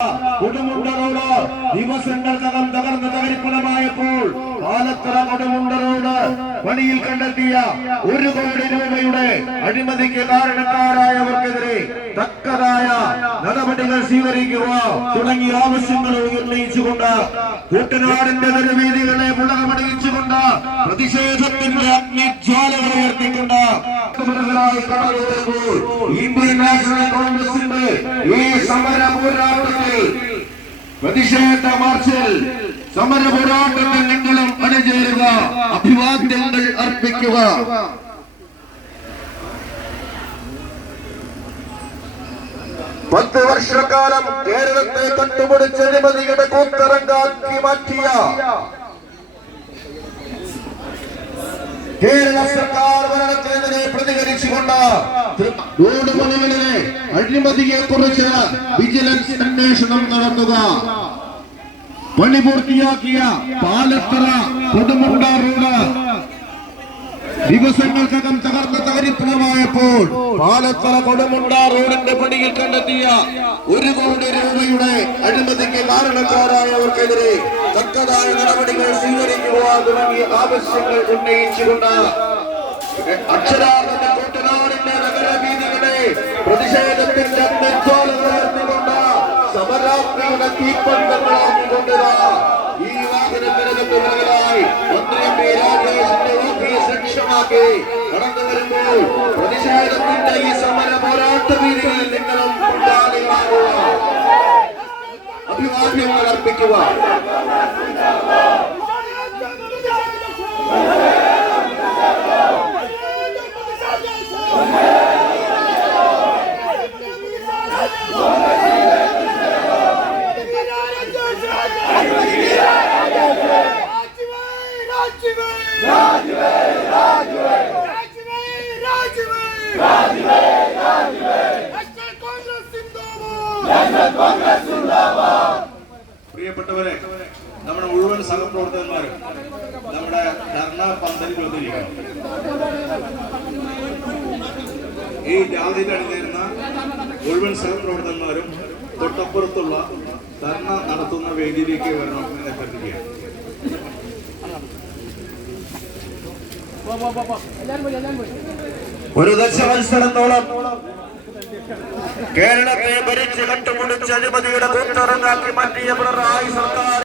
Kodumunda road ദിവസങ്ങൾക്കകം തകർന്ന് തകരിപ്പണമായപ്പോൾ Palathara Kodumunda road പണിയിൽ കണ്ടെത്തിയ 1 കോടി രൂപയുടെ അഴിമതിക്ക് കാരണക്കാരായവർക്കെതിരെ തക്കതായ നടപടികൾ സ്വീകരിക്കുക തുടങ്ങിയ ആവശ്യങ്ങൾ ഉന്നയിച്ചുകൊണ്ട് കൂട്ടനാടിന്റെ തെരുവീതികളെ പുളകമണിയിച്ചുകൊണ്ട് പ്രതിഷേധത്തിന്റെ അഗ്നിജ്വാലകൾ ഉയർത്തിക്കൊണ്ട് ഇന്ത്യൻ നാഷണൽ കോൺഗ്രസിന്റെ ഈ സമര പോരാട്ടത്തിൽ പ്രതിഷേധ മാർച്ചിൽ സമര പോരാട്ടത്തിൽ നിങ്ങളും അണിചേരുക, അഭിവാദ്യങ്ങൾ അർപ്പിക്കുക. പത്ത് വർഷക്കാലം കേരളത്തെ കട്ടുപിടിച്ച് അഴിമതിയുടെ കൂത്തരങ്കാക്കി മാറ്റിയ കേരള സർക്കാർ ഭരണത്തിനെതിരെ പ്രതികരിച്ചുകൊണ്ട് റോഡ് പണികളിലെ അഴിമതിയെ കുറിച്ച് വിജിലൻസ് അന്വേഷണം നടത്തുക. പണി പൂർത്തിയാക്കിയ പാലത്തറ കൊടുമുണ്ട റോഡ് ദിവസങ്ങൾക്കകം തകർന്ന് തകരിപ്പണമായപ്പോൾ പാലത്തറ കൊടുമുണ്ട റോഡിന്റെ പണിയിൽ കണ്ടെത്തിയ 1 കോടി രൂപയുടെ അഴിമതിക്ക് കാരണക്കാരായവർക്കെതിരെ തക്കതായ നടപടികൾ സ്വീകരിക്കുക തുടങ്ങിയ ആവശ്യങ്ങൾ ഉന്നയിച്ചുകൊണ്ട് അക്ഷരാർത്ഥ കൂട്ടനാടിന്റെ നഗരവീതികളെ പ്രതിഷേധത്തിന്റെ അഗ്നിജ്വാലകളർന്നുകൊണ്ട് സമരാഗ്നിയുടെ തീപ്പന്തങ്ങളാക്കിക്കൊണ്ടിരുന്ന ഈ വാഹനത്തിനകത്തുള്ളവരായി മന്ത്രി എം പി രാജേഷിന്റെ ഓഫീസ് ലക്ഷ്യമാക്കി കടന്നു വരുമ്പോൾ പ്രതിഷേധത്തിന്റെ ഈ സമര പോരാട്ട വീതികളിൽ നിങ്ങളും പങ്കാളികളാകുക, അഭിവാദ്യങ്ങൾ അർപ്പിക്കുക. പ്രിയപ്പെട്ടവരെ, നമ്മുടെ മുഴുവൻ സഹപ്രവർത്തകന്മാരും നമ്മുടെ ധർണ പന്തലിൽ വന്നിരിക്കണം. ഈ ജാഥയിൽ അണിനിരുന്ന മുഴുവൻ സഹപ്രവർത്തകന്മാരും തൊട്ടപ്പുറത്തുള്ള ധർണ നടത്തുന്ന വേദിയിലേക്ക് വരണം എന്ന് അഭ്യർത്ഥിക്കുകയാണ്. ഒരു ദശവത്സരത്തോളം കേരളത്തെ ഭരിച്ച് കണ്ടുപിടിച്ച് അഴിമതിയുടെ കൂത്തരങ്ങാക്കി മാറ്റിയ പിണറായി സർക്കാർ